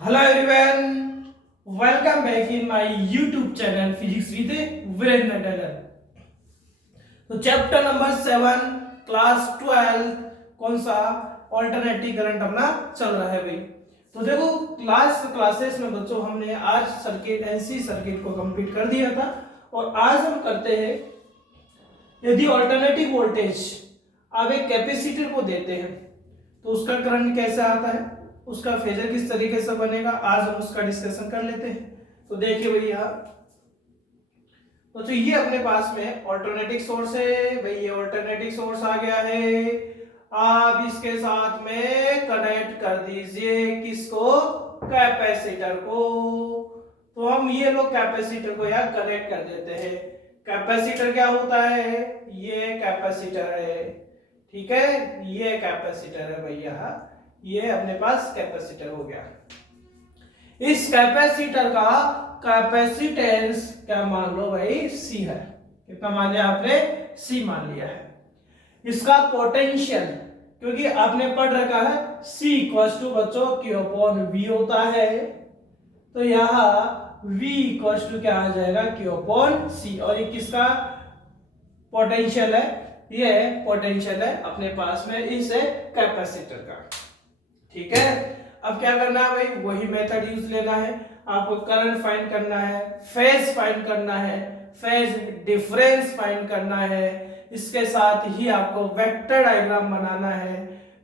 Hello everyone, welcome back in my YouTube channel Physics with Virendra Taylor। तो chapter number 7 class 12 कौन सा alternative current अपना चल रहा है भाई। तो देखो क्लासेस में बच्चों हमने आज सर्किट एनसी सर्किट को कंप्लीट कर दिया था और आज हम करते हैं यदि ऑल्टरनेटिव वोल्टेज आप एक कैपेसिटर को देते हैं तो उसका करंट कैसे आता है, उसका फेजर किस तरीके से बनेगा, आज हम उसका डिस्कशन कर लेते हैं। तो देखिए भाई यहाँ तो ये अपने पास में ऑल्टरनेटिव सोर्स है भाई, ये ऑल्टरनेटिव सोर्स आ गया है। आप इसके साथ में कनेक्ट कर दीजिए किसको, कैपेसिटर को। तो हम ये लोग कैपेसिटर को यहाँ कनेक्ट कर देते हैं। कैपेसिटर क्या होता है, ये कैपेसिटर है, ठीक है, ये कैपेसिटर है भैया, ये अपने पास कैपेसिटर हो गया। इस कैपेसिटर का कैपेसिटेंस क्या मान लो भाई, सी है। कितना मान लिया आपने, सी मान लिया है। इसका पोटेंशियल क्योंकि आपने पढ़ रखा है C इक्वल्स टू बच्चों Q अपॉन V होता है, तो यहाँ V इक्वल्स टू क्या आ जाएगा, Q अपॉन C। और ये किसका पोटेंशियल है, ये पोटेंशियल है अपने पास में इस कैपेसिटर का, ठीक है। अब क्या करना है भाई, वही मेथड यूज लेना है। आपको करंट फाइंड करना है, फेज फाइंड करना है, फेज डिफरेंस फाइंड करना है, इसके साथ ही आपको वेक्टर डायग्राम बनाना है,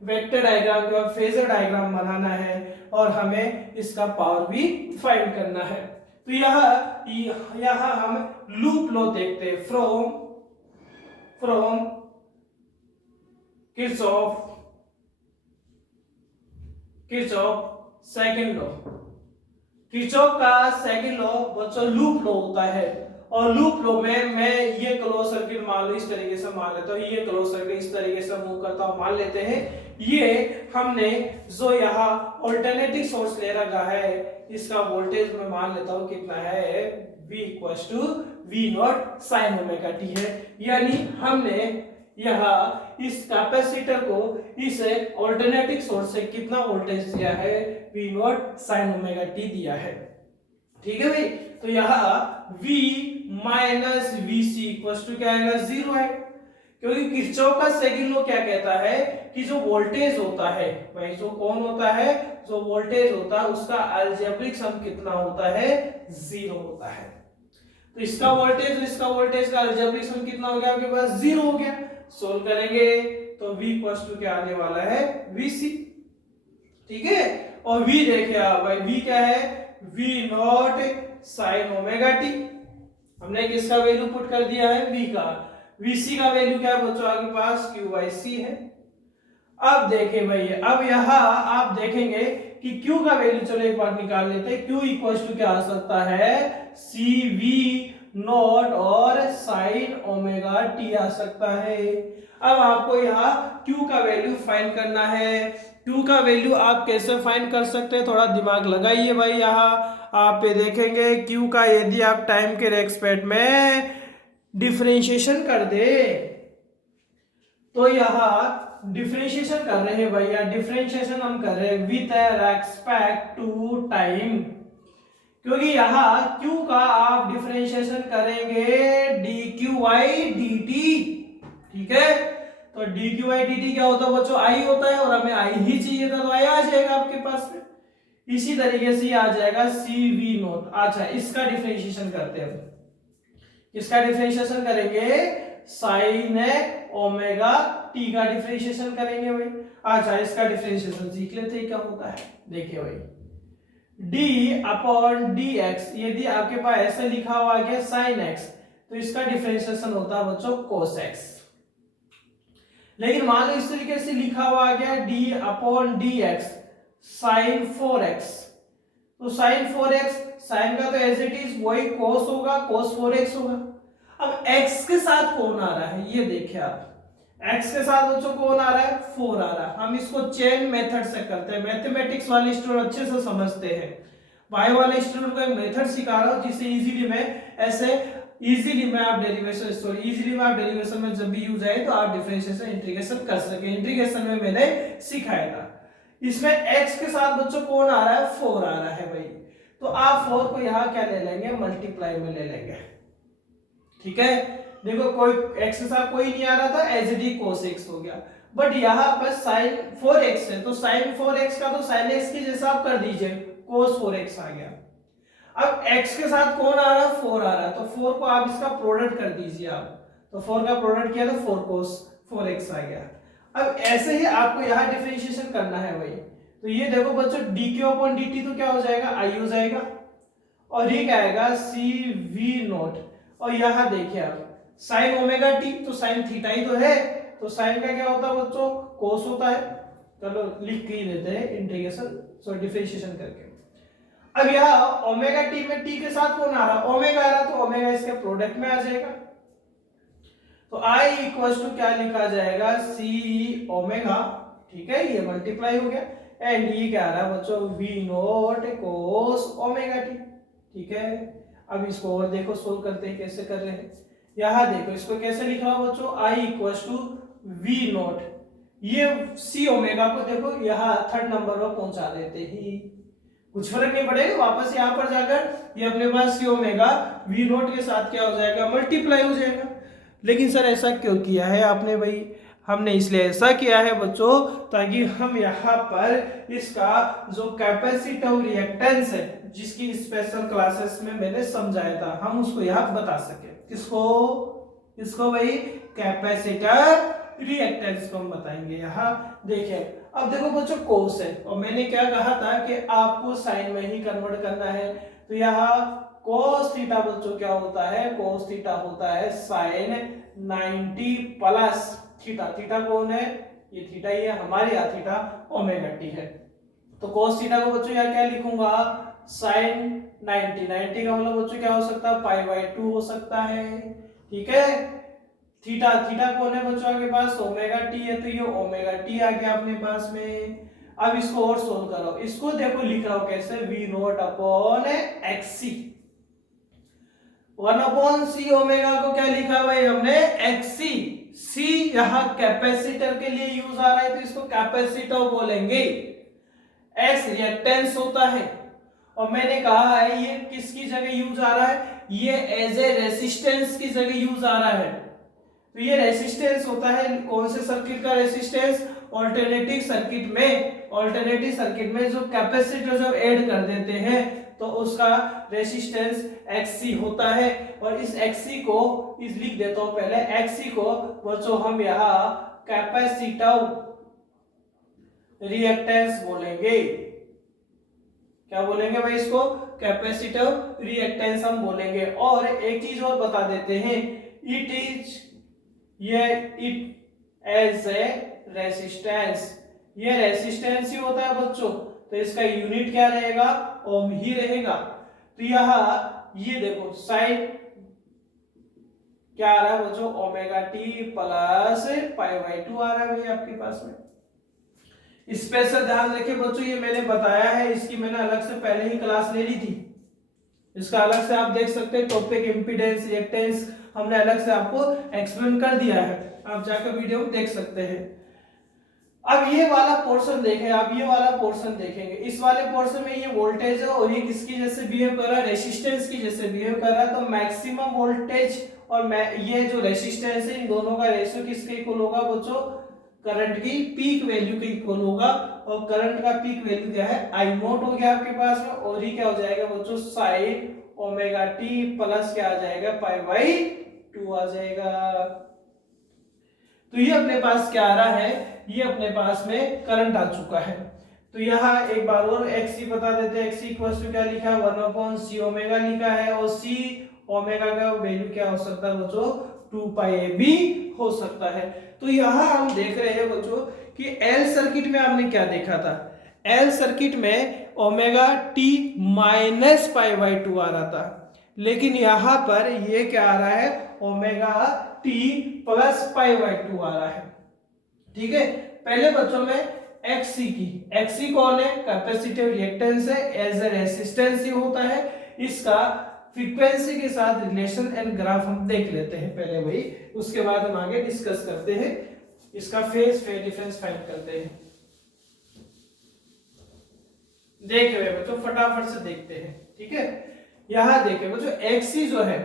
वेक्टर डायग्राम के बाद फेजर डायग्राम बनाना है और हमें इसका पावर भी फाइंड करना है। तो यहां हम लूप लो देखते हैं, from Kirchhoff second law. Kirchhoff का सेकंड लॉ बच्चों लूप लॉ होता है और लूप लॉ में मैं ये क्लोज सर्किट मान लो इस तरीके से मान लेता हूँ, ये क्लोज सर्किट इस तरीके से मूव करता हूँ मान लेते हैं। ये हमने जो यहाँ ऑल्टरनेटिव सोर्स ले रखा है इसका वोल्टेज मैं मान लेता हूँ कितना है, V equals to V naught sine omega T है। यानी हमने यहाँ इस कैपेसिटर को इस ऑल्टरनेटिव सोर्स से कितना वोल्टेज दिया है, V naught sine omega T दिया है, ठीक है भाई। तो यहाँ V minus VC equals to क्या आएगा, 0 है। क्योंकि किरचॉफ का सेकंड लॉ क्या कहता है कि जो वोल्टेज होता है भाई, जो कौन होता है, जो वोल्टेज होता है उसका अलजेब्रिक सम कितना होता है, 0 होता है। तो इसका वोल्टेज और इसका वोल्टेज का अलजेब्रिक सम कितना हो गया आपके पास, 0 हो गया। सोल्व करेंगे तो V इक्वल्स टू क्या आने वाला है, VC, ठीक है। और V देखिए आप भाई, V क्या है, V naught sine omega T. हमने किसका वैल्यू पुट कर दिया है, V का। VC का वैल्यू क्या है बच्चों आपके पास, Q बाई C है। अब देखें भाई, अब यहाँ आप देखेंगे कि Q का वैल्यू चलो एक बार निकाल लेते हैं। Q इक्वल्स टू क्या आ सकता है, CV नॉट और साइन ओमेगा टी आ सकता है। अब आपको यहाँ Q का वैल्यू फाइंड करना है। Q का वैल्यू आप कैसे फाइंड कर सकते हैं, थोड़ा दिमाग लगाइए भाई। यहाँ आप पे देखेंगे Q का यदि आप टाइम के रेस्पेक्ट में डिफरेंशिएशन कर दे तो यहाँ डिफरेंशिएशन कर रहे हैं भैया, डिफरेंशिएशन हम कर रहे हैं विथ रेस्पेक्ट टू टाइम। क्योंकि यहाँ Q का आप डिफरेंशिएशन करेंगे dq बाई dt, ठीक है। तो dq बाई dt क्या होता है बच्चों, I होता है और हमें I ही चाहिए था तो I आ जाएगा आपके पास में। इसी तरीके से आ जाएगा CV नॉट। अच्छा इसका डिफरेंशिएशन करते हैं, किसका डिफरेंशिएशन करेंगे, साइन ओमेगा टी का डिफरेंशिएशन करेंगे भाई। अच्छा इसका डिफरेंशिएशन सीख लेते हैं क्या होता है। देखिए भाई, d अपॉन dx, यदि आपके पास ऐसे लिखा हुआ गया sin x तो इसका डिफरेंशिएशन होता है बच्चों cos x। लेकिन मान लो इस तरीके से लिखा हुआ गया d upon dx sin 4x, तो sin 4x, sin का तो एज इट इज वही cos होगा, cos 4x होगा। अब x के साथ कौन आ रहा है, ये देखिए आप, x के साथ बच्चों कौन आ रहा है, 4 आ रहा है। हम इसको चेन मेथड से करते हैं। मैथमेटिक्स वाले स्टूडेंट अच्छे से समझते हैं, बायो वाले स्टूडेंट को एक मेथड सिखा रहा हूं जिससे इजीली में आप डेरिवेशन में जब भी यूज आए तो आप डिफरेंशिएशन इंटीग्रेशन कर सके। इंटीग्रेशन में मैंने सिखाया था। इसमें x के साथ बच्चों कौन आ रहा है, 4 आ रहा है भाई। तो आप 4 को यहाँ क्या ले लेंगे, मल्टीप्लाई में ले लेंगे। ठीक है, देखो कोई x के साथ कोई नहीं आ रहा था, एज डी cos x हो गया। बट यहाँ पर sin 4x है, तो sin 4x का तो sin x के जैसा आप कर दीजिए, cos 4x आ गया। अब x के साथ कौन आ रहा है, 4 आ रहा है, तो 4 को आप इसका प्रोडक्ट कर दीजिए आप, तो 4 का प्रोडक्ट किया तो 4 cos 4x आ गया। अब ऐसे ही आपको यहाँ डिफरेंशिएशन करना है भाई। तो ये देखो बच्चों dq/dt तो क्या हो जाएगा, i हो जाएगा, और ये क्या आएगा cv0। और यहाँ देखिए आप sin ओमेगा t, तो sin थीटा ही तो है, तो sin का क्या होता है बच्चों, cos होता है। चलो लिख के ही देते हैं इंटीग्रेशन, सो डिफरेंशिएशन करके। अब यहाँ ओमेगा t में t के साथ कौन आ रहा, ओमेगा आ रहा, तो ओमेगा इसके प्रोडक्ट में आ जाएगा। तो i इक्वल्स टू क्या लिखा जाएगा, c ओमेगा, ठीक है, ये मल्टीप्लाई हो गया, एंड ये क्या आ रहा है बच्चों, v0 cos ओमेगा t। ठीक है, अब इसको और देखो सोल्व करते हैं कैसे कर रहे हैं। यहाँ देखो इसको कैसे लिख रहा हूं बच्चों, i इक्वल्स टू v0, ये c ओमेगा को देखो यहाँ थर्ड नंबर पर पहुंचा देते ही, कुछ फर्क नहीं पड़ेगा, वापस यहाँ पर जाकर ये अपने पास c ओमेगा v0 के साथ क्या हो जाएगा, मल्टीप्लाई हो जाएगा। लेकिन सर ऐसा क्यों किया है आपने भाई, हमने इसलिए ऐसा किया है बच्चों ताकि हम यहाँ पर इसका जो कैपेसिटिव रिएक्टेंस है, जिसकी स्पेशल क्लासेस में मैंने समझाया था, हम उसको यहाँ बता सके। किसको, इसको भाई कैपेसिटर रिएक्टेंस को हम बताएंगे। यहाँ देखिए, अब देखो बच्चों कोस है, और मैंने क्या कहा था कि आपको साइन में ही कन्वर्ट करना है। तो यहाँ cos थीटा बच्चों क्या होता है, cos थीटा होता है sin 90 प्लस थीटा, थीटा कौन है, ये थीटा ही है हमारे यहाँ, थीटा ओमेगा टी है। तो cos थीटा को बच्चों यहाँ क्या लिखूंगा, sin 90, 90 का मतलब बच्चों क्या हो सकता है, π/2 हो सकता है। ठीक है, थीटा, थीटा कौन है बच्चों आपके पास, ओमेगा टी है, तो ये ओमेगा टी आ गया अपने पास में। अब इसको और सोल्व करो, इसको देखो लिख रहा हूं कैसे, v0/xc, 1/c ओमेगा को क्या लिखा भाई हमने, xc, c यहाँ कैपेसिटर के लिए यूज आ रहा है, तो इसको कैपेसिटर बोलेंगे। x रिएक्टेंस होता है, और मैंने कहा है ये किसकी जगह यूज आ रहा है, ये एज ए रेसिस्टेंस की जगह यूज आ रहा है। तो ये रेसिस्टेंस होता है कौन से सर्किट का रेसिस्टेंस, ऑल्टरनेटिव सर्किट में, ऑल्टरनेटिव सर्किट में जो कैपेसिटर जब ऐड कर देते हैं तो उसका रेसिस्टेंस Xc होता है। और इस Xc को इस लिख देता हूं पहले, Xc को बच्चों हम यहाँ कैपेसिटिव रिएक्टेंस बोलेंगे। क्या बोलेंगे भाई इसको, कैपेसिटिव रिएक्टेंस हम बोलेंगे। और एक चीज और बता देते हैं, इट इज, ये इट एज ए रेसिस्टेंस, ये रेसिस्टेंस ही होता है बच्चों, तो इसका यूनिट क्या रहेगा, ओम ही रहेगा। तो यहाँ ये देखो साइन क्या आ रहा है बच्चों, ओमेगा टी प्लस π/2 आ रहा है भाई आपके पास में। स्पेशल ध्यान रखिए बच्चों, ये मैंने बताया है, इसकी मैंने अलग से पहले ही क्लास ले ली थी, इसका अलग से आप देख सकते हैं, टॉपिक इंपीडेंस रिएक्टेंस हमने अलग से आपको एक्सप्लेन कर दिया है, आप जाकर वीडियो में देख सकते हैं। अब ये वाला पोर्शन देखें, आप ये वाला पोर्शन देखेंगे, इस वाले पोर्शन में ये वोल्टेज है और ये किसकी जैसे बिहेव कर रहा है, रेसिस्टेंस की जैसे बिहेव कर रहा है। तो मैक्सिमम वोल्टेज और ये जो रेसिस्टेंस है, इन दोनों का रेशियो किसके इक्वल होगा बच्चों, करंट की पीक वैल्यू के इक्वल होगा। और करंट का पीक वैल्यू क्या है, I0 हो गया आपके पास में, और ये क्या हो जाएगा बच्चों, साइन ओमेगा टी प्लस क्या आ जाएगा, π/2 आ जाएगा। तो ये अपने पास क्या आ रहा है, ये अपने पास में करंट आ चुका है। तो यहाँ एक बार और xc बता देते हैं, xc इक्वल्स टू क्या लिखा है, 1/c ओमेगा लिखा है, और c ओमेगा का वैल्यू क्या हो सकता है बच्चों, 2πab हो सकता है। तो यहाँ हम देख रहे हैं बच्चों कि L सर्किट में आपने क्या देखा था, L सर्किट में ओमेगा t माइनस π/2 आ रहा था, लेकिन यहाँ पर ये क्या आ रहा है, ओमेगा t प्लस π/2 आ रहा है। ठीक है, पहले बच्चों में Xc की, Xc कौन है, कैपेसिटिव रिएक्टेंस है, एज ए रेसिस्टेंस ही होता है। इसका फ्रीक्वेंसी के साथ रिलेशन एंड ग्राफ हम देख लेते हैं पहले भाई, उसके बाद हम आगे डिस्कस करते हैं, इसका फेज डिफरेंस फाइंड करते हैं। देखे हुए बच्चों, फटाफट से देखते हैं, ठीक है। यहाँ देखे बच्चों, एक्सी जो है,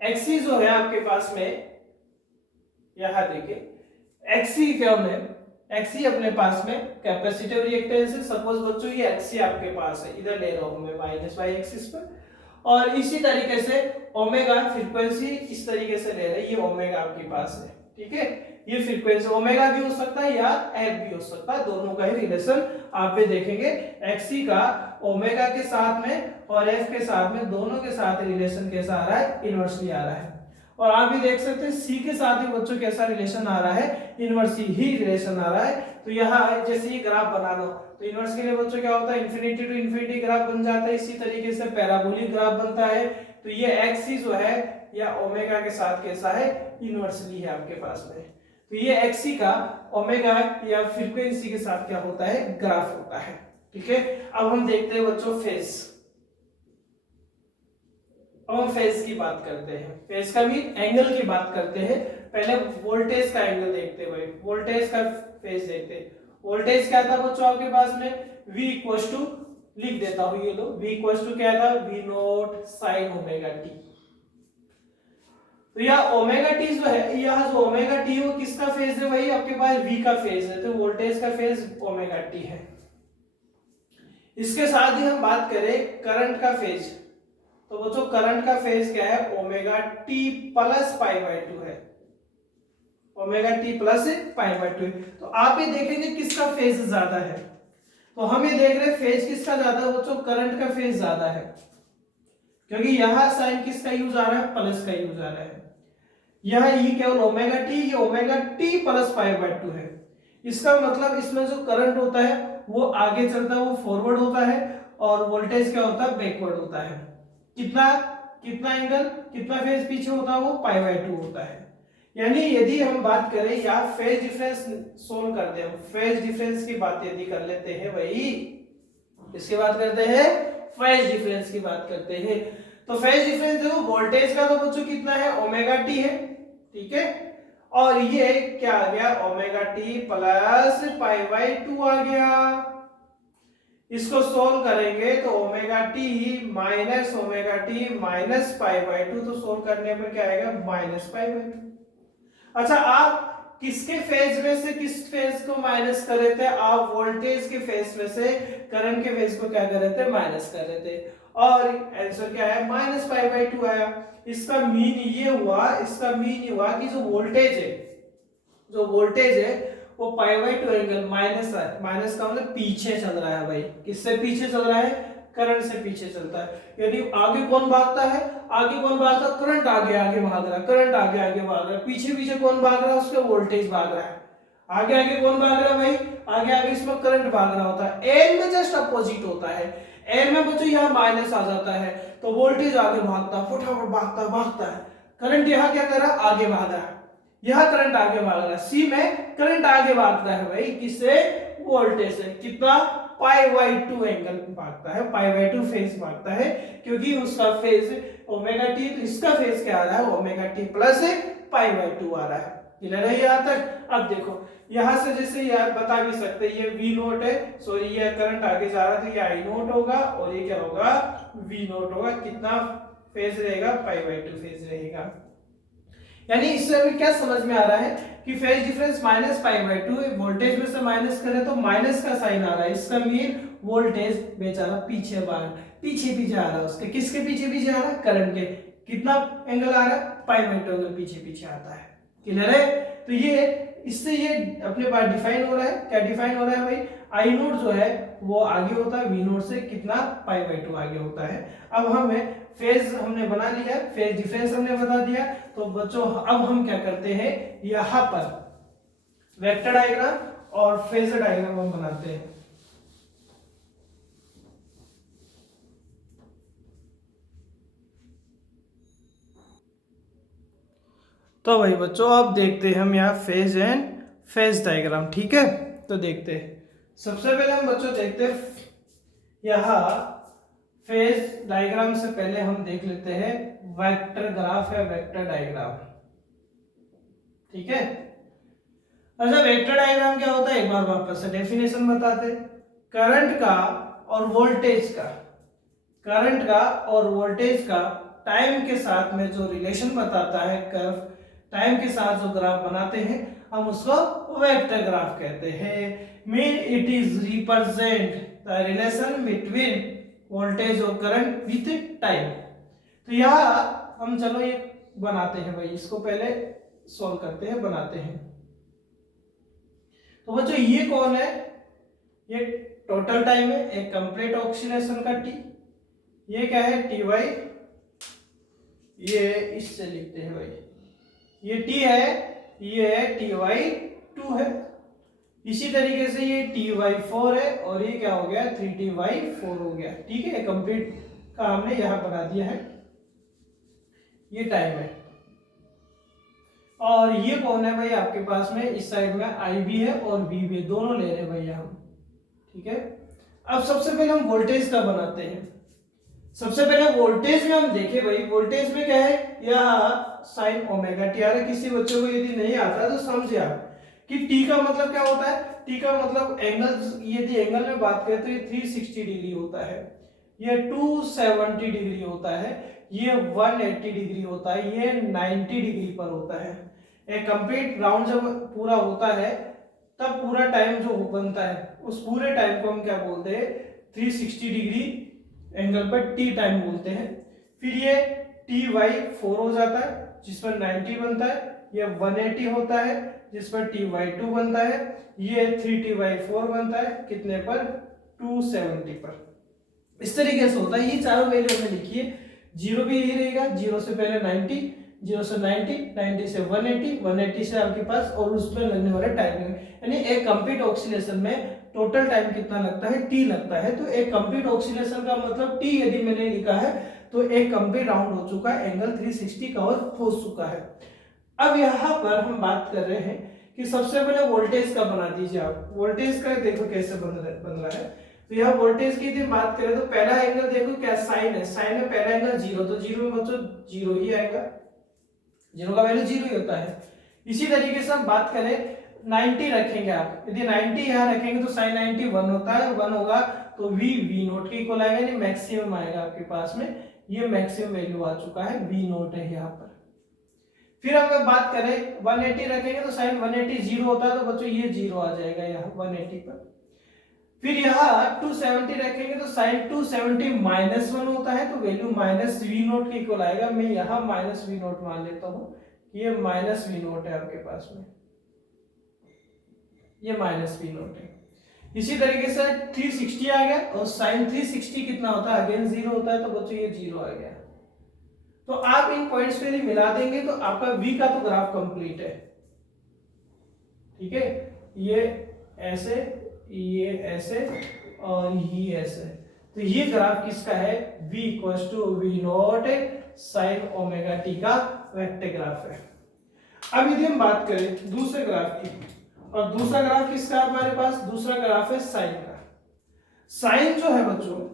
एक्सी जो है आपके पास में, यहाँ देखे एक्सी क्या है, एक्सी अपने पास में कैपेसिटिव रिएक्टेंस है। सपोज बच्चों ये एक्सी आपके पास है, इधर ले रहा हूं मैं माइनस वाई एक्सिस पर, और इसी तरीके से ओमेगा फ्रीक्वेंसी इस तरीके से ले रहे हैं, ये ओमेगा आपके पास है, ठीक है। ये फ्रीक्वेंसी ओमेगा भी हो सकता है या एफ भी हो सकता है, दोनों का ही रिलेशन आप पे देखेंगे। एक्सी का ओमेगा के साथ में और एफ के साथ में, दोनों के साथ रिलेशन कैसा आ रहा है, इनवर्सली आ रहा है। और आप भी देख सकते हैं सी के साथ ही बच्चों कैसा रिलेशन आ रहा है, इनवर्सली ही रिलेशन आ रहा है। तो यहाँ जैसे ये ग्राफ बना लो, तो इनवर्स के लिए बच्चों क्या होता है, इन्फिनिटी टू इन्फिनिटी ग्राफ बन जाता है। इसी तरीके से पैराबोलिक ग्राफ बनता है। तो ये एक्स जो है या ओमेगा के साथ कैसा है, इनवर्सली है आपके पास में। तो ये एक्सी का ओमेगा या फ्रीक्वेंसी के साथ क्या होता है, ग्राफ होता है, ठीक है। अब हम देखते हैं बच्चों फेज। अब हम फेज की बात करते हैं, फेज का भी एंगल की बात करते हैं। पहले वोल्टेज का एंगल देखते हैं भाई, वोल्टेज का फेज देखते हैं। वोल्टेज क्या था बच्चों आपके पास में, V इक्वल्स टू, लिख देता हूं ये लो, V इक्वल्स टू क्या था, V naught sine omega T. तो यह ओमेगा टी जो है, यह जो ओमेगा टी वो किसका फेज है भाई, आपके पास V का फेज है, तो वोल्टेज का फेज ओमेगा टी है। इसके साथ ही हम बात करें करंट का फेज, तो बच्चों करंट का फेज क्या है, omega t plus pi by 2 है, omega t plus pi by 2। तो आप ये देखेंगे किसका फेज ज्यादा है, तो हम ये देख रहे हैं फेज किसका ज्यादा है बच्चों, करंट का फेज ज्यादा है, क्योंकि यहां साइन किसका यूज आ रहा है, प्लस का यूज आ रहा है। यह ये केवल ओमेगा टी, ये omega t plus pi by 2 है। इसका मतलब इसमें जो करंट होता है वो आगे चलता है, वो फॉरवर्ड होता है, और वोल्टेज क्या होता है, बैकवर्ड होता है। कितना कितना एंगल, कितना फेज पीछे होता है, वो पाई बाय 2 होता है। यानी यदि हम बात करें या फेज डिफरेंस सोल्व करते हैं, फेज डिफरेंस की बात यदि कर लेते हैं भाई, इसकी बात करते हैं, फेज डिफरेंस की बात करते हैं। तो फेज डिफरेंस देखो, वोल्टेज का तो बच्चों कितना है, ओमेगा टी है, ठीक है, और ये क्या आ गया, omega t plus pi by 2 आ गया। इसको सोल्व करेंगे तो omega T minus omega T minus pi by 2, तो सोल्व करने पर क्या आएगा, माइनस पाई बाय 2। अच्छा, आप किसके फेज में से किस फेज को माइनस कर रहे थे, आप वोल्टेज के फेज में से करंट के फेज को क्या कर रहे थे, माइनस कर रहे थे, और आंसर क्या है, माइनस पाई बाय 2 आया। इसका मीन ये हुआ, इसका मीन ये हुआ कि जो वोल्टेज है, जो वोल्टेज है वो पाई बाय 2 एंगल माइनस है, माइनस का मतलब पीछे चल रहा है भाई, किससे पीछे चल रहा है, करंट से पीछे चलता है। यदि आगे कौन भागता है, आगे कौन भागता है, करंट आगे आगे भाग रहा है, करंट आगे आगे भाग रहा है, पीछे पीछे कौन भाग रहा है, उसका वोल्टेज भाग रहा है। आगे आगे कौन भाग रहा है भाई, आगे आगे इसमें करंट भाग रहा होता है। एन में जस्ट अपोजिट होता है, एन में बच्चों यहाँ माइनस आ जाता है, तो वोल्टेज आगे भागता है, फटाफट भागता भागता है, करंट यहाँ क्या कर रहा है, आगे भाग रहा है, यह करंट आगे भाग रहा है। सी में करंट आगे भागता है भाई, किससे, वोल्टेज से, कितना, पाई बाय 2 एंगल भागता है, पाई बाय 2 फेज भागता है, क्योंकि उसका फेज ओमेगा टी, तो इसका फेज क्या आ रहा है, omega t plus pi by 2 आ रहा है। क्लियर है यहाँ तक। अब देखो यहां से जैसे यार बता भी सकते हैं, ये वी नोट है, सॉरी ये करंट आगे जा रहा है, तो ये आई नोट होगा, और ये क्या होगा, वी नोट होगा। कितना फेज रहेगा, पाई बाय 2 फेज रहेगा। यानी इससे अभी क्या समझ में आ रहा है कि phase difference minus pi by 2, voltage में से माइनस करें तो माइनस का साइन आ रहा है, इसका मीन वोल्टेज बेचारा पीछे पीछे पीछे आ रहा है उसके, किसके पीछे पीछे आ रहा है, करंट के। कितना एंगल आ रहा है, पाई बाय 2 एंगल पीछे पीछे आता है। क्लियर है। तो ये इससे ये अपने पास डिफाइन हो रहा है, क्या डिफाइन हो रहा है भाई, आई नोट जो है वो आगे होता है वी नोट से, कितना, पाई बाय 2 आगे होता है। अब हमें फेज हमने बना लिया, फेज डिफरेंस हमने बता दिया। तो बच्चों अब हम क्या करते हैं, यहां पर वेक्टर डायग्राम और फेजर डायग्राम हम बनाते हैं। तो भाई बच्चों अब देखते हैं हम यहाँ फेज एंड फेज डायग्राम, ठीक है। तो देखते हैं, सबसे पहले हम बच्चों देखते हैं यहाँ फेज डायग्राम से पहले हम देख लेते हैं वेक्टर ग्राफ या वेक्टर डायग्राम, ठीक है। अच्छा, वेक्टर डायग्राम क्या होता है, एक बार वापस से डेफिनेशन बताते हैं। करंट का और वोल्टेज का, करंट का और वोल्टेज का टाइम के साथ में जो रिलेशन बताता है, कर्व टाइम के साथ जो ग्राफ बनाते हैं हम उसको वेक्टर ग्राफ कहते हैं। Mean it is represent the relation between voltage और करंट विथ टाइम। तो यहाँ हम चलो ये बनाते हैं भाई, इसको पहले सॉल्व करते हैं, बनाते हैं। तो बच्चों ये कौन है, ये टोटल टाइम है, एक कंप्लीट ऑक्सीलेशन का टी, ये क्या है टी वाई, ये इससे लिखते हैं भाई, ये टी है, ये टी वाई 2 है। इसी तरीके से ये टी वाई 4 है और ये क्या हो गया 3t वाई 4 हो गया। ठीक है, कंप्लीट का हमने यहां बना दिया है, ये टाइम है। और ये कौन है भाई आपके पास में, इस साइड में आई भी है और बी भी, दोनों ले रहे हैं भैया हम। ठीक है, अब सबसे पहले हम वोल्टेज का बनाते हैं। सबसे पहले वोल्टेज में हम देखें भाई, वोल्टेज में क्या है, यह साइन ओमेगा टी आ रहा है। किसी बच्चों को यदि नहीं आता तो समझे आप कि टी का मतलब क्या होता है, टी का मतलब एंगल, यदि एंगल में बात करें तो ये 360 डिग्री होता है, ये 270 डिग्री होता है, ये 180 डिग्री होता है, ये 90 डिग्री पर होता है। एक कंप्लीट राउंड जब पूरा होता है तब पूरा टाइम जो बनता है उस पूरे टाइम को हम क्या बोलते हैं, 360 डिग्री एंगल पर टी टाइम बोलते हैं। फिर ये टी वाई 4 हो जाता है जिस पर 90 बनता है, ये 180 होता है जिस पर टी वाई 2 बनता है, ये 3t वाई 4 बनता है कितने पर, 270 पर। इस तरीके से होता है। ये चारों वैल्यू हमने लिखी है, जीरो भी यही रहेगा, जीरो से पहले 90, 0 से 90, 90 से 180, 180 से आपके पास और उसमें लगने वाला टाइम, यानी एक कंप्लीट ऑक्सीलेशन में टोटल टाइम कितना लगता है, टी लगता है। तो एक कंप्लीट ऑक्सीलेशन का मतलब टी यदि मैंने लिखा है तो एक कंप्लीट राउंड हो चुका है, एंगल 360 कवर हो चुका है। अब यहाँ पर हम बात कर रहे हैं कि सबसे पहले वोल्टेज का बना दीजिए आप। वोल्टेज का देखो कैसे बन रहा है। तो यहाँ वोल्टेज की यदि बात करें तो पहला एंगल देखो क्या साइन है, साइन में पहला एंगल जीरो, तो जीरो में बच्चों जीरो ही आएगा, जीरो का वैल्यू जीरो ही होता है। इसी तरीके से हम बात करें 90 रखेंगे आप, यदि 90 यहाँ रखेंगे तो साइन 90 1 होता है, 1 होगा तो वी नोट के इक्वल आएगा, यानी मैक्सिमम आएगा आपके पास में, ये मैक्सिमम वैल्यू आ चुका है, वी नोट है यहाँ पर। फिर अगर बात करें 180 रखेंगे तो साइन 180 जीरो होता है, तो बच्चों ये जीरो आ जाएगा यहाँ 180 पर। फिर यहाँ 270 रखेंगे तो साइन 270 -1 होता है, तो वैल्यू माइनस वी नोट के इक्वल आएगा। मैं यहाँ माइनस वी नोट मान लेता हूँ, ये माइनस वी नोट है आपके पास में, ये माइनस वी नोट है। इसी तरीके से 360 आ गया और साइन 360 कितना होता है, अगेन जीरो होता है, तो बच्चों ये जीरो आ गया। तो आप इन पॉइंट्स पे यदि मिला देंगे तो आपका v का तो ग्राफ कंप्लीट है। ठीक है, ये ऐसे, ये ऐसे और ये ऐसे, तो ये ग्राफ किसका है, v = v naught sine omega t का वेक्टर ग्राफ है। अब यदि हम बात करें दूसरे ग्राफ की, और दूसरा ग्राफ किसका है हमारे पास, दूसरा ग्राफ है साइन का। साइन जो है बच्चों,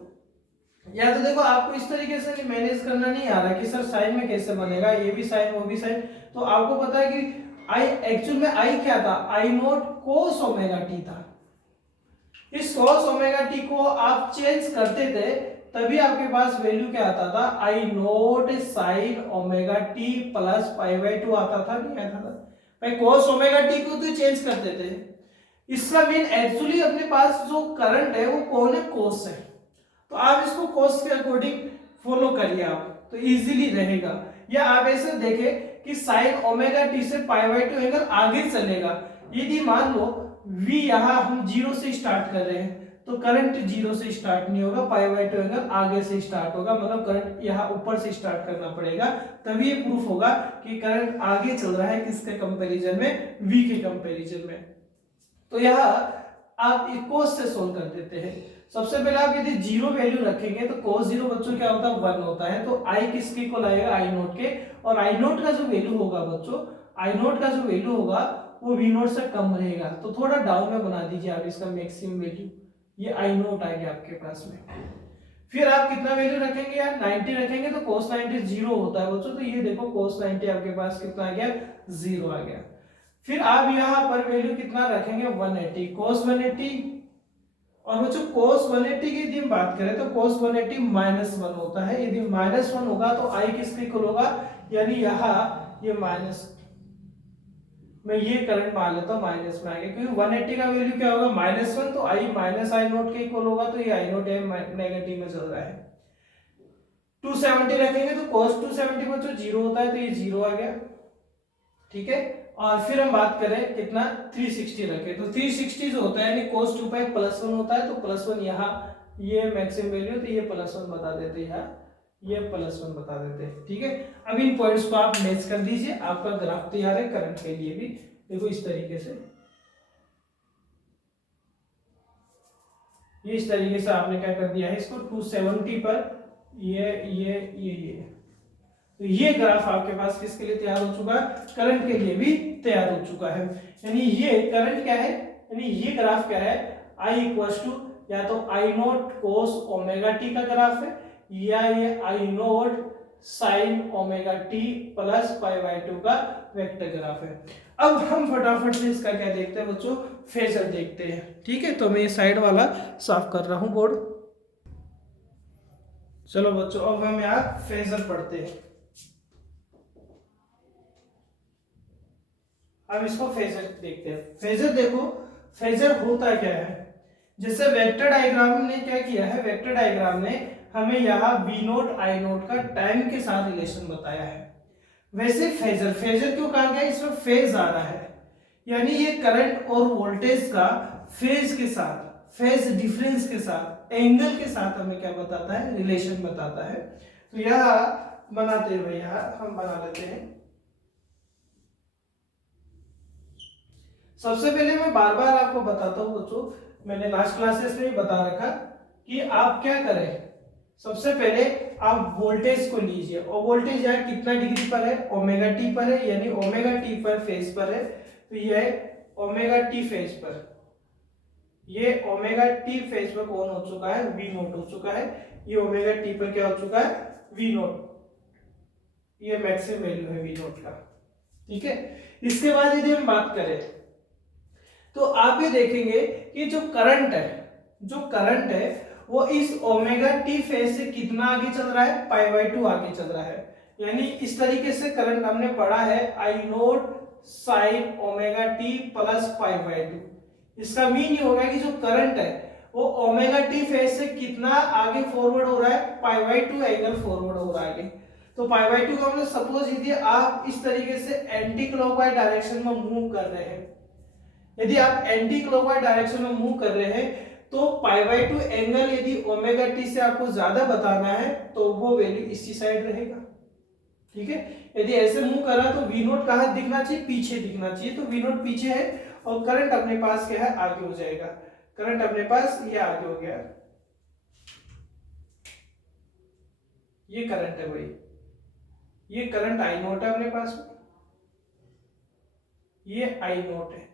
या तो देखो आपको इस तरीके से मैनेज करना नहीं आ रहा कि सर साइन में कैसे बनेगा, ये भी साइन वो भी साइन, तो आपको पता है कि आई एक्चुअल में आई क्या था, I naught cos omega T था। इस कोस ओमेगा टी को आप चेंज करते थे तभी आपके पास वैल्यू क्या आता था, I naught sine omega t plus π/2 आता था, नहीं आता था भाई। कोस ओमेगा टी को तो चेंज करते थे, इसका मीन एक्चुअली अपने पास जो करंट है वो कौन है, कोस है। तो आप इसको कोस के अकॉर्डिंग फॉलो करिए आप, तो इजीली रहेगा। या आप ऐसे देखें कि साइन ओमेगा टी से π/2 एंगल आगे चलेगा। यदि मान लो v यहां हम जीरो से स्टार्ट कर रहे हैं तो करंट जीरो से स्टार्ट नहीं होगा, π/2 एंगल आगे से स्टार्ट होगा, मतलब करंट यहाँ ऊपर से स्टार्ट करना पड़ेगा, तभी ये प्रूफ होगा कि करंट आगे चल रहा है किसके कंपैरिजन में, v के कंपैरिजन में। तो यहाँ आप एक कोस से सोल्व कर देते हैं। सबसे पहले आप यदि जीरो वैल्यू रखेंगे तो कोस जीरो बच्चों क्या होता है, 1 होता है, तो आई किसके इक्वल आएगा, आई नोट के, और आई नोट का जो वैल्यू होगा बच्चों, आई नोट का जो वैल्यू होगा वो वी नोट से कम रहेगा, तो थोड़ा डाउन में बना दीजिए आप इसका मैक्सिमम वैल्यू, ये आई नोट आ गया आपके पास में। फिर आप कितना वैल्यू रखेंगे यार, 90 रखेंगे तो cos 90 जीरो होता है बच्चों, तो ये देखो cos 90 आपके पास कितना आ गया, जीरो आ गया। फिर आप यहाँ पर वैल्यू कितना रखेंगे, 180, cos 180 और बच्चों cos 180 की यदि हम बात करें तो cos 180 -1 होता है। यदि -1 होगा तो i किसके इक्वल होगा, यानी यहाँ ये माइनस, मैं ये करंट मान लेता हूँ माइनस में आएगा, क्योंकि 180 का वैल्यू क्या होगा -1, तो i माइनस आई नोट के इक्वल होगा, तो ये आई नोट नेगेटिव में चल रहा है। 270 रखेंगे तो cos 270 बच्चों 0 होता है, तो ये 0 आ गया, ठीक है। और फिर हम बात करें कितना 360 रखे, तो 360 जो होता है यानी cos 2 पाई +1 होता है, तो +1 यहाँ ये मैक्सिमम वैल्यू, तो ये +1 बता देते हैं, ये +1 बता देते हैं, ठीक है। अब इन पॉइंट्स को आप मैच कर दीजिए, आपका ग्राफ तैयार है करंट के लिए भी। देखो इस तरीके से, ये इस तरीके से आपने क्या कर दिया है इसको 270 पर ये तो ये ग्राफ आपके पास किसके लिए तैयार हो चुका है, करंट के लिए भी तैयार हो चुका है। यानी ये करंट क्या है, यानी ये ग्राफ क्या है, I इक्वल्स टू या तो I naught cos omega t का ग्राफ है, या ये I naught sine omega t plus pi by 2 का वेक्टर ग्राफ है। अब हम फटाफट से इसका क्या देखते हैं बच्चों, फेजर देखते हैं, ठीक है। तो मैं ये साइड वाला साफ कर रहा हूं बोर्ड। चलो बच्चों अब हम यहाँ फेजर पढ़ते हैं। अब इसको फेजर देखते हैं। फेजर देखो, फेजर होता क्या है, जैसे वेक्टर डायग्राम ने क्या किया है, वेक्टर डायग्राम ने हमें यहाँ वी नोट आई नोट का टाइम के साथ रिलेशन बताया है। वैसे फेजर, फेजर क्यों कहा गया, इसमें फेज आ रहा है, यानी ये करंट और वोल्टेज का फेज के साथ, फेज डिफरेंस के साथ, एंगल के साथ हमें क्या बताता है, रिलेशन बताता है। तो यह बनाते हुए यहाँ हम बना लेते हैं। सबसे पहले मैं बार बार आपको बताता हूं बच्चों, मैंने लास्ट क्लासेस में भी बता रखा कि आप क्या करें, सबसे पहले आप वोल्टेज को लीजिए, और वोल्टेज यहाँ कितना डिग्री पर है, ओमेगा टी पर है, यानी ओमेगा टी पर फेज पर है, तो ये है ओमेगा टी फेज पर, ये ओमेगा टी फेज पर कौन हो चुका है, वी नोट हो चुका है। ये ओमेगा टी पर क्या हो चुका है, वी नोट, ये मैक्सिमम वैल्यू है वी नोट का, ठीक है। इसके बाद यदि हम बात करें तो आप ये देखेंगे कि जो करंट है, जो करंट है वो इस ओमेगा टी फेज से कितना आगे चल रहा है, पाई बाई 2 आगे चल रहा है। यानी इस तरीके से करंट हमने पढ़ा है I naught sine omega t plus pi by 2। इसका मीन ये होगा कि जो करंट है वो ओमेगा टी फेज से कितना आगे फॉरवर्ड हो रहा है, पाई बाई 2 एंगल फॉरवर्ड हो रहा है आगे। तो पाई बाई 2 का मतलब सपोज यदि आप इस तरीके से एंटी क्लॉकवाइज डायरेक्शन में मूव कर रहे हैं, यदि आप एंटी क्लॉकवाइज डायरेक्शन में मूव कर रहे हैं, तो पाई बाई 2 एंगल यदि ओमेगा टी से आपको ज्यादा बताना है तो वो वैल्यू इसी साइड रहेगा, ठीक है। यदि ऐसे मूव कर रहा तो वी नोट कहां दिखना चाहिए, पीछे दिखना चाहिए, तो वी नोट पीछे है और करंट अपने पास क्या है, आगे हो जाएगा। करंट अपने पास ये आगे हो गया, ये करंट है भाई, ये करंट आई नोट है अपने पास में, ये आई नोट है,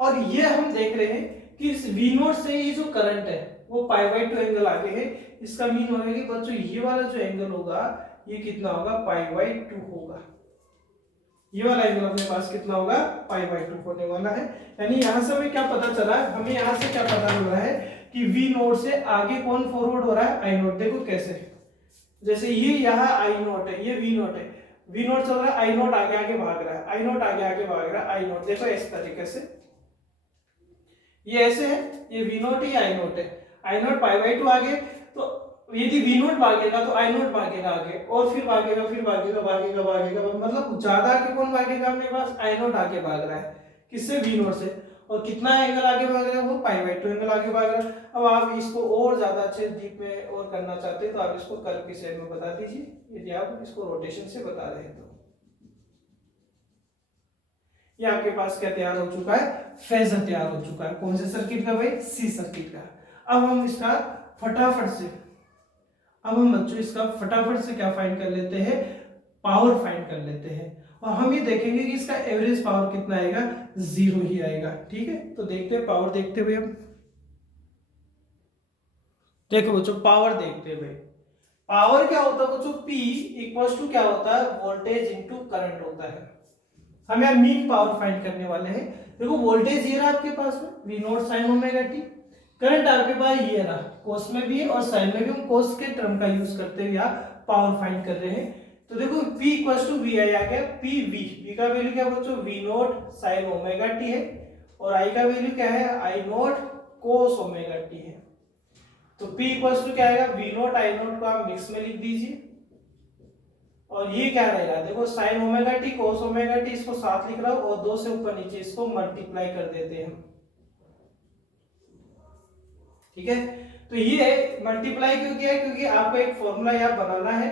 और ये हम देख रहे हैं कि इस वी नोट से ये जो करंट है वो पाई बाई 2 एंगल आगे है। इसका मीन होगा कि बच्चों ये वाला जो एंगल होगा ये कितना होगा, पाई बाई 2 होगा। ये वाला एंगल अपने पास कितना होगा, पाई बाई 2 होने वाला है। यानी यहां से हमें क्या पता चला, हमें यहां से क्या पता चल रहा है कि वी नोट से आगे कौन फॉरवर्ड हो रहा है, आई नोट। देखो कैसे, जैसे ये यहाँ आई नोट है, ये वी नोट है, वी नोट चल रहा है, आई नोट आगे आगे भाग रहा है, आई नोट आगे आगे भाग रहा है, आई नोट। देखो इस तरीके से ये ऐसे है, ये वी नोट है, आई नोट है, आई नोट पाई बाई 2 आगे, तो यदि वी नोट भागेगा तो आई नोट भागेगा आगे, और फिर भागेगा, फिर भागेगा, भागेगा, भागेगा, मतलब ज्यादा आगे कौन भागेगा अपने पास, आई नोट आगे भाग रहा है, किससे, वी नोट से। और कितना एंगल आगे भाग रहा है, वो पाई बाई 2 एंगल आगे भाग रहा है। अब आप इसको और ज्यादा अच्छे डीप में और करना चाहते हैं तो आप इसको कर्व की शेप में बता दीजिए, यदि आप इसको रोटेशन से बता रहे हैं तो। ये आपके पास क्या तैयार हो चुका है, फेजर तैयार हो चुका है। कौन से सर्किट का भाई, सी सर्किट का। अब हम इसका फटाफट से, अब हम बच्चों इसका फटाफट से क्या फाइंड कर लेते हैं, पावर फाइंड कर लेते हैं, और हम ये देखेंगे कि इसका एवरेज पावर कितना आएगा, 0 ही आएगा, ठीक है। तो देखते हैं पावर, देखते हुए हम देखो बच्चों पावर देखते हुए, पावर क्या होता है बच्चों, P इक्वल्स टू क्या होता है, वोल्टेज इनटू करंट होता है। हम यहाँ मीन पावर फाइंड करने वाले हैं। देखो वोल्टेज ये रहा आपके पास में V naught sine omega T, current आपके पास ये रहा, कोस में भी है और साइन में भी, हम कोस के टर्म का यूज करते हुए यहाँ पावर फाइंड कर रहे हैं। तो देखो P equals to V I आ गया, पी वी का वैल्यू क्या बच्चों V naught sine omega T है, और आई का वैल्यू क्या है I naught cos omega T है। तो P इक्वल्स टू क्या आएगा वी नॉट आई नॉट को आप मिक्स में लिख दीजिए, और ये क्या रहेगा देखो साइन ओमेगा टी कोस ओमेगा टी, इसको साथ लिख रहा हूं और 2 से ऊपर नीचे इसको मल्टीप्लाई कर देते हैं, ठीक है। तो ये मल्टीप्लाई क्यों किया है, क्योंकि आपको एक फॉर्मूला यहाँ बनाना है,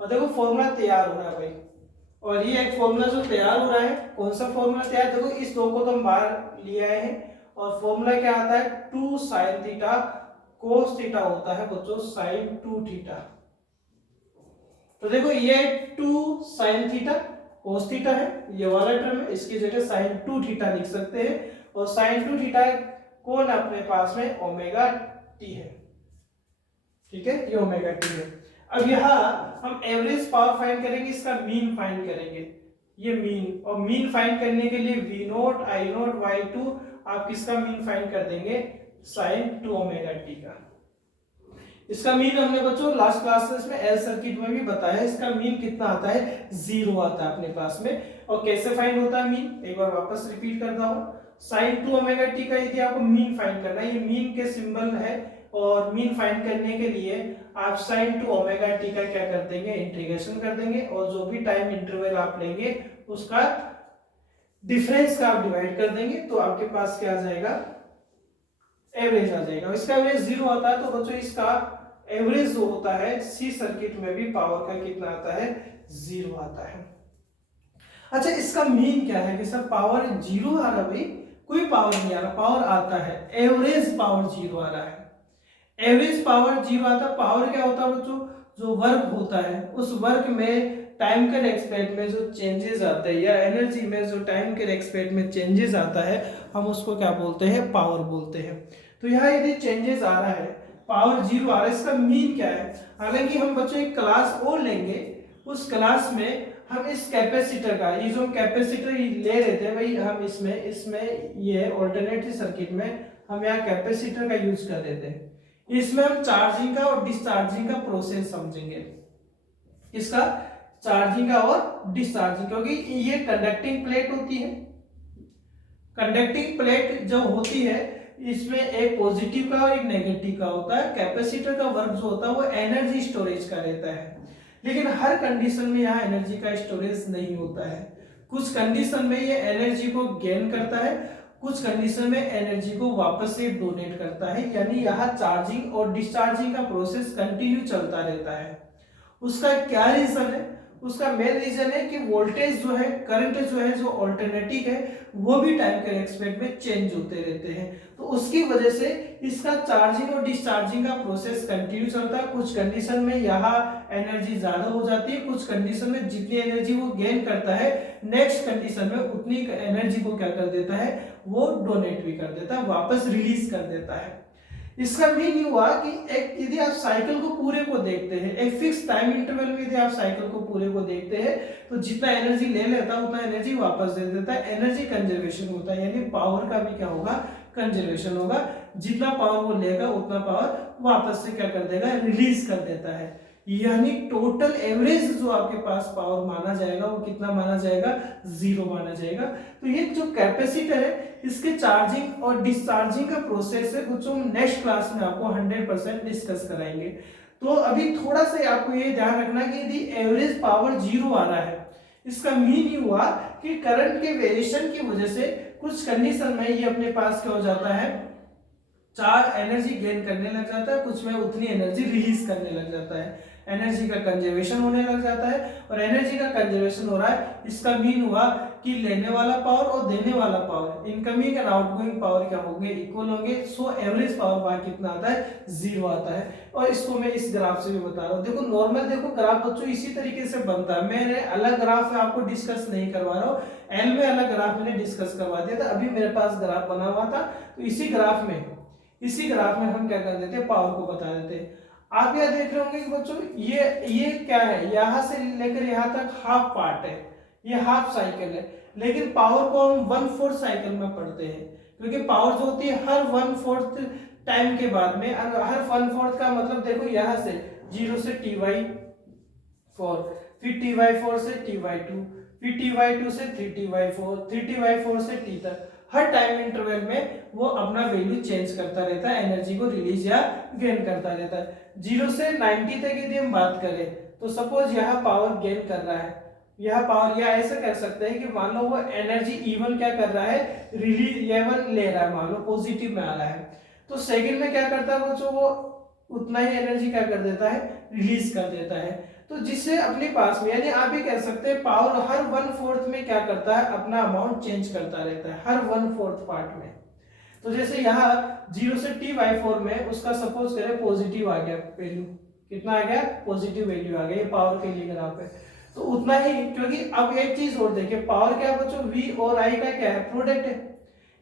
और देखो फॉर्मूला तैयार हो रहा है भाई, और ये एक फॉर्मूला जो तैयार हो रहा है, कौन सा फॉर्मूला तैयार, देखो इस दो को तो हम बाहर ले आए हैं, और फॉर्मूला क्या आता है 2 sin थीटा cos थीटा होता है बच्चों sin 2 थीटा। तो देखो ये 2 sin थीटा cos थीटा है, ये वाला टर्म है, इसकी जगह sin 2 थीटा लिख सकते हैं, और sin 2 थीटा कौन है अपने पास में ओमेगा टी है, ठीक है, ये ओमेगा टी है। अब यहाँ हम एवरेज पावर फाइंड करेंगे, इसका मीन फाइंड करेंगे, ये मीन, और मीन फाइंड करने के लिए V naught I naught by two आप किसका मीन फाइंड कर देंगे साइन 2 ओमेगा टी का। इसका मीन हमने बच्चों लास्ट क्लासेस में एल सर्किट में भी बताया, इसका मीन कितना आता है 0 आता है अपने पास में। और कैसे फाइंड होता है मीन, एक बार वापस रिपीट करता हूं, साइन 2 ओमेगा टी का यदि आपको मीन फाइंड करना है, ये मीन के सिंबल है, और मीन फाइंड करने के लिए आप साइन 2 ओमेगा टी का क्या कर देंगे इंटीग्रेशन कर देंगे, और जो भी टाइम इंटरवल आप लेंगे उसका डिफरेंस का आप डिवाइड कर देंगे, तो आपके पास क्या आ जाएगा एवरेज आ जाएगा। इसका एवरेज 0 आता है, तो बच्चों इसका एवरेज जो होता है सी सर्किट में भी पावर का कितना आता है 0 आता है। अच्छा इसका मीन क्या है कि सर पावर 0 आ रहा, भाई कोई पावर नहीं आ रहा, पावर आता है, एवरेज पावर 0 आ रहा है, एवरेज पावर 0 आता है। पावर क्या होता है बच्चों, जो वर्क होता है उस वर्क में टाइम के रेस्पेक्ट में जो चेंजेस आते हैं, या एनर्जी में जो टाइम के रेस्पेक्ट में चेंजेस आता है, हम उसको क्या बोलते हैं पावर बोलते हैं। तो यहाँ यदि चेंजेस आ रहा है, पावर 0 आ रहा है, इसका मीन क्या है। हालांकि हम बच्चों एक क्लास और लेंगे, उस क्लास में हम इस कैपेसिटर का, ये जो कैपेसिटर ले रहे थे भाई, हम इसमें ये ऑल्टरनेटिव सर्किट में हम यहाँ कैपेसिटर का यूज कर रहे थे, इसमें हम चार्जिंग का और डिस्चार्जिंग का प्रोसेस समझेंगे, इसका चार्जिंग का और डिस्चार्जिंग, क्योंकि ये कंडक्टिंग प्लेट होती है। कंडक्टिंग प्लेट जो होती है इसमें एक पॉजिटिव का और एक नेगेटिव का होता है। कैपेसिटर का वर्क जो होता है वो एनर्जी स्टोरेज का रहता है, लेकिन हर कंडीशन में यहाँ एनर्जी का स्टोरेज नहीं होता है। कुछ कंडीशन में ये एनर्जी को गेन करता है, कुछ कंडीशन में एनर्जी को वापस से डोनेट करता है, यानी यहाँ चार्जिंग और डिस्चार्जिंग का प्रोसेस कंटिन्यू चलता रहता है। उसका क्या रीजन है, उसका मेन रीजन है कि वोल्टेज जो है, करंट जो है, जो ऑल्टरनेटिव है, वो भी टाइम के रेस्पेक्ट में चेंज होते रहते हैं। तो उसकी वजह से इसका चार्जिंग और डिस्चार्जिंग का प्रोसेस कंटिन्यू चलता है। कुछ कंडीशन में यहाँ एनर्जी ज्यादा हो जाती है, कुछ कंडीशन में जितनी एनर्जी वो गेन करता है, नेक्स्ट कंडीशन में उतनी एनर्जी को क्या कर देता है, वो डोनेट भी कर देता है, वापस रिलीज कर देता है। इसका मीन हुआ कि एक यदि आप साइकिल को पूरे को देखते हैं, एक फिक्स टाइम इंटरवल में यदि आप साइकिल को पूरे को देखते हैं, तो जितना एनर्जी ले लेता है उतना एनर्जी वापस दे देता है, एनर्जी कंजर्वेशन होता है, यानी पावर का भी क्या होगा कंजर्वेशन होगा। जितना पावर वो लेगा उतना पावर वापस से क्या कर देगा रिलीज कर देता है, यानी टोटल एवरेज जो आपके पास पावर माना जाएगा वो कितना माना जाएगा 0 माना जाएगा। तो ये जो कैपेसिटर है इसके चार्जिंग और डिस्चार्जिंग का प्रोसेस है, कुछ हम नेक्स्ट क्लास में आपको 100% डिस्कस कराएंगे। तो अभी थोड़ा सा आपको ये ध्यान रखना कि यदि एवरेज पावर 0 आ रहा है, इसका मीन ये हुआ कि करंट के वेरिएशन की वजह से कुछ कंडीशन में ये अपने पास क्या हो जाता है, चार एनर्जी गेन करने लग जाता है, कुछ में उतनी एनर्जी रिलीज करने लग जाता है, एनर्जी का कंजर्वेशन होने लग जाता है। और एनर्जी का कंजर्वेशन हो रहा है, इसका मीन हुआ कि लेने वाला पावर और देने वाला power, incoming and outgoing power क्या होंगे इक्वल होंगे। सो एवरेज पावर वहां कितना आता है 0 आता है। और इसको मैं इस ग्राफ से भी बता रहा हूँ, देखो नॉर्मल देखो ग्राफ बच्चों इसी तरीके से बनता है। मैंने अलग ग्राफ आपको डिस्कस नहीं करवा रहा हूँ, एल में अलग ग्राफ मैंने डिस्कस करवा दिया था, अभी मेरे पास ग्राफ बना हुआ था, तो इसी ग्राफ में हम क्या कर देते पावर को बता देते। आप यह देख रहे होंगे कि बच्चों ये क्या है, यहां से लेकर यहां तक हाफ पार्ट है, ये हाफ साइकिल है, लेकिन पावर को हम 1/4 साइकिल में पढ़ते हैं, क्योंकि पावर जो होती है हर 1/4 टाइम के बाद में, हर 1/4 का मतलब देखो यहाँ से 0 से T/4, फिर T/4 से T/2, फिर T/2 से 3T/4, 3T/4 से T तक, हर टाइम इंटरवल में वो अपना वैल्यू चेंज करता रहता है, एनर्जी को रिलीज या गेन करता रहता है। 0 से 90 तक यदि हम बात करें तो सपोज यहाँ पावर गेन कर रहा है, यह पावर, या ऐसा कह सकते हैं कि मान लो वो एनर्जी E1 क्या कर रहा है, रिलीज E1 ले रहा है, मान लो पॉजिटिव में आ रहा है, तो सेकंड में क्या करता है बच्चों, वो उतना ही एनर्जी क्या कर देता है, रिलीज कर देता है। तो जिससे अपने पास में, यानी आप ये कह सकते हैं पावर हर 1/4 में क्या करता है, अपना अमाउंट चेंज करता रहता है हर 1/4 पार्ट में। तो जैसे यहाँ 0 से T/4 में उसका सपोज करें पॉजिटिव आ गया वैल्यू, कितना आ गया, पॉजिटिव वैल्यू आ गया, ये पावर के लिए ग्राफ है, तो उतना ही, क्योंकि अब एक चीज और देखिए, पावर क्या है बच्चों, V और I का क्या है, प्रोडक्ट है,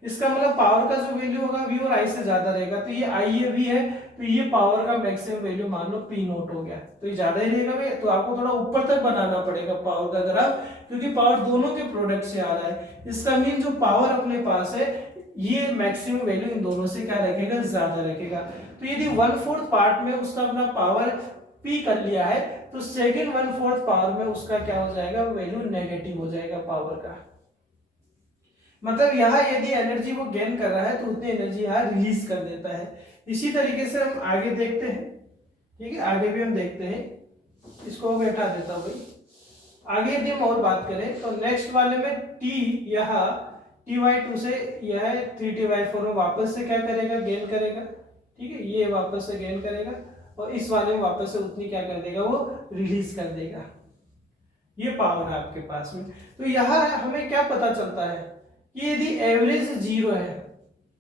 इसका मतलब पावर का जो वैल्यू होगा V और I से ज्यादा रहेगा, तो ये I ये V है, तो ये पावर का मैक्सिमम वैल्यू मान लो P0 हो गया, तो ये ज्यादा ही रहेगा भाई, तो आपको थोड़ा ऊपर तक बनाना पड़ेगा पावर का ग्राफ, क्योंकि पावर दोनों के प्रोडक्ट से आ रहा है, इसका मीन जो पावर अपने पास है ये मैक्सिमम वैल्यू इन दोनों से क्या रखेगा, ज्यादा रखेगा। तो यदि 1/4 पार्ट में उसका अपना पावर P कर लिया है, तो सेकेंड 1/4 पावर में उसका क्या हो जाएगा, वैल्यू नेगेटिव हो जाएगा पावर का, मतलब यहाँ यदि एनर्जी वो गेन कर रहा है तो उतनी एनर्जी यहाँ रिलीज कर देता है। इसी तरीके से हम आगे देखते हैं, ठीक है, आगे भी हम देखते हैं, इसको बैठा देता हूँ भाई। आगे यदि हम और बात करें तो नेक्स्ट वाले में T यहाँ T/2 से यह 3T/4 में वापस से क्या करेगा, गेन करेगा, ठीक है, ये वापस से गेन करेगा, और इस वाले में वापस से उतनी क्या कर देगा, वो रिलीज कर देगा, ये पावर है आपके पास में। तो यहाँ हमें क्या पता चलता है कि यदि एवरेज 0 है,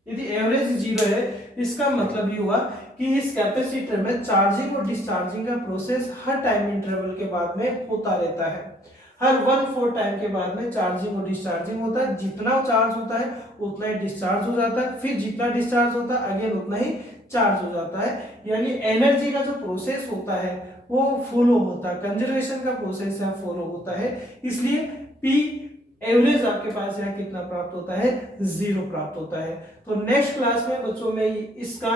यदि एवरेज 0 है, इसका मतलब ये हुआ कि इस कैपेसिटर में चार्जिंग और डिस्चार्जिंग का प्रोसेस हर टाइम इंटरवल के बाद में होता रहता है, हर 1/4 टाइम के बाद में चार्जिंग और डिस्चार्जिंग होता है, जितना चार्ज होता है उतना ही डिस्चार्ज हो जाता है, फिर जितना डिस्चार्ज होता है अगेन उतना ही चार्ज हो जाता है, यानी एनर्जी का जो प्रोसेस होता है वो फॉलो होता है, कंजर्वेशन का प्रोसेस है फॉलो होता है, इसलिए P एवरेज आपके पास यहाँ कितना प्राप्त होता है, 0 प्राप्त होता है। तो नेक्स्ट क्लास में बच्चों में इसका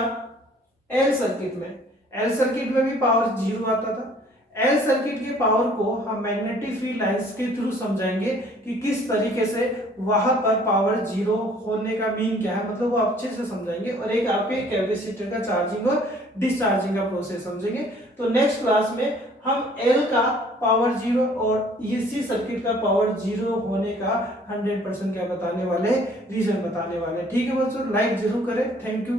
एल सर्किट में भी पावर 0 आता था, एल सर्किट के पावर को हम मैग्नेटिक फील्ड लाइंस के थ्रू समझाएंगे कि किस तरीके से वहां पर पावर 0 होने का मीन क्या है, मतलब वो अच्छे से समझाएंगे, और एक आपके कैपेसिटर का चार्जिंग और डिस्चार्जिंग का प्रोसेस समझेंगे। तो नेक्स्ट क्लास में हम एल का पावर 0 और इसी सर्किट का पावर 0 होने का 100% क्या बताने वाले, रीजन बताने वाले। ठीक है बच्चों, लाइक जरूर करें, थैंक यू।